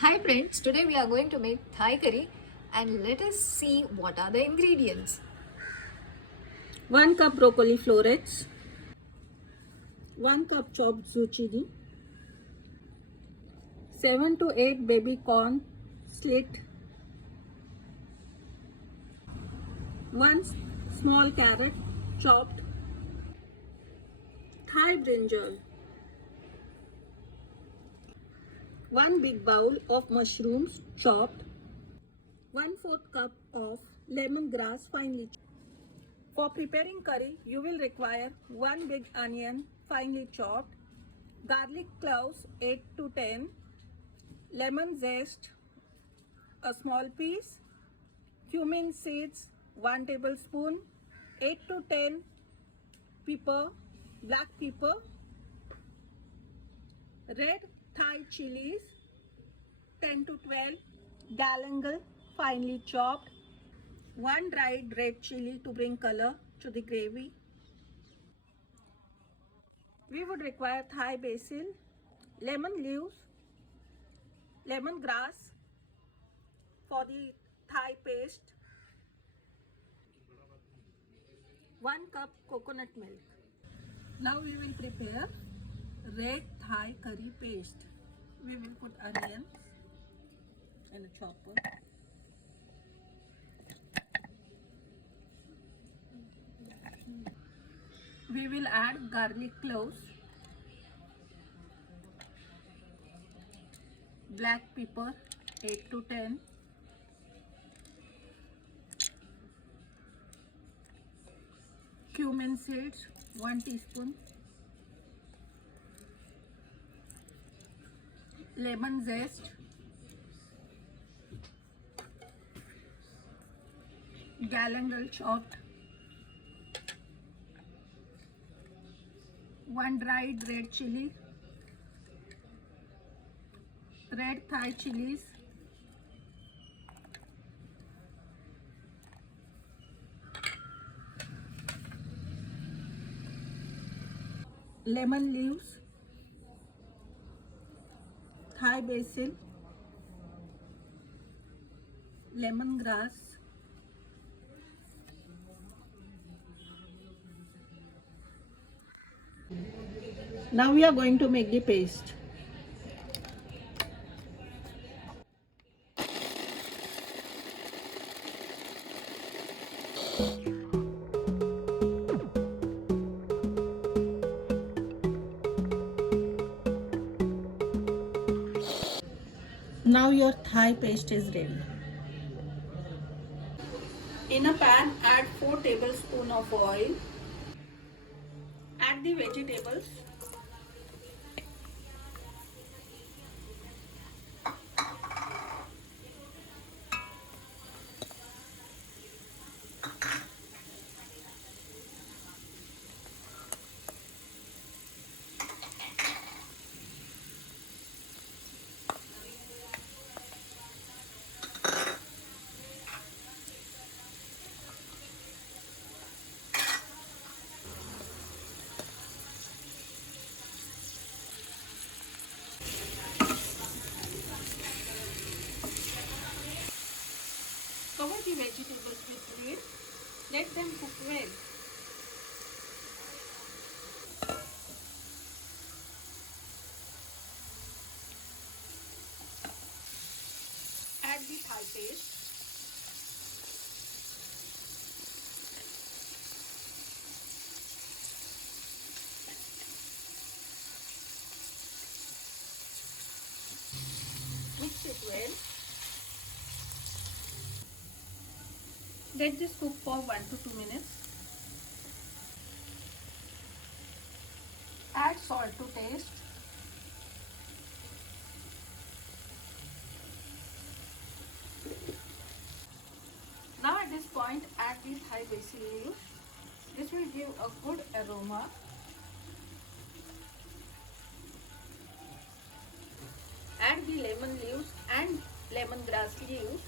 Hi friends, today we are going to make Thai curry and let us see what are the ingredients. 1 cup broccoli florets, 1 cup chopped zucchini, 7 to 8 baby corn slit, 1 small carrot chopped, Thai brinjal, 1 big bowl of mushrooms chopped, 1/4 cup of lemongrass finely chopped. For preparing curry, you will require 1 big onion finely chopped, garlic cloves 8 to 10, lemon zest a small piece, cumin seeds 1 tablespoon, 8 to 10 pepper, black pepper, red Thai chilies 10 to 12, galangal finely chopped, 1 dried red chili to bring color to the gravy. We would require Thai basil, lemon leaves, lemongrass for the Thai paste, 1 cup coconut milk. Now we will prepare red Thai curry paste. We will put onions in a chopper. We will add garlic cloves, black pepper 8 to 10, cumin seeds 1 teaspoon, lemon zest, galangal chopped, 1 dried red chili, red Thai chilies, lemon leaves, Thai basil, lemongrass, now we are going to make the paste. Now your Thai paste is ready. In a pan, add 4 tablespoons of oil. Add the vegetables. Cover the vegetables with lid. Let them cook well. Add the Thai paste. Mix it well. Let this cook for 1 to 2 minutes. Add salt to taste. Now at this point, add the Thai basil leaves. This will give a good aroma. Add the lemon leaves and lemongrass leaves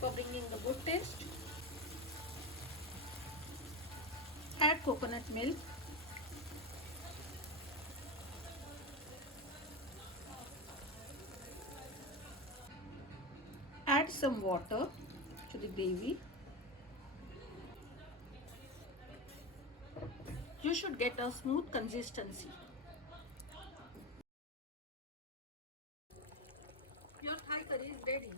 for bringing the good taste. Add coconut milk. Add some water to the gravy. You should get a smooth consistency. Your Thai curry is ready.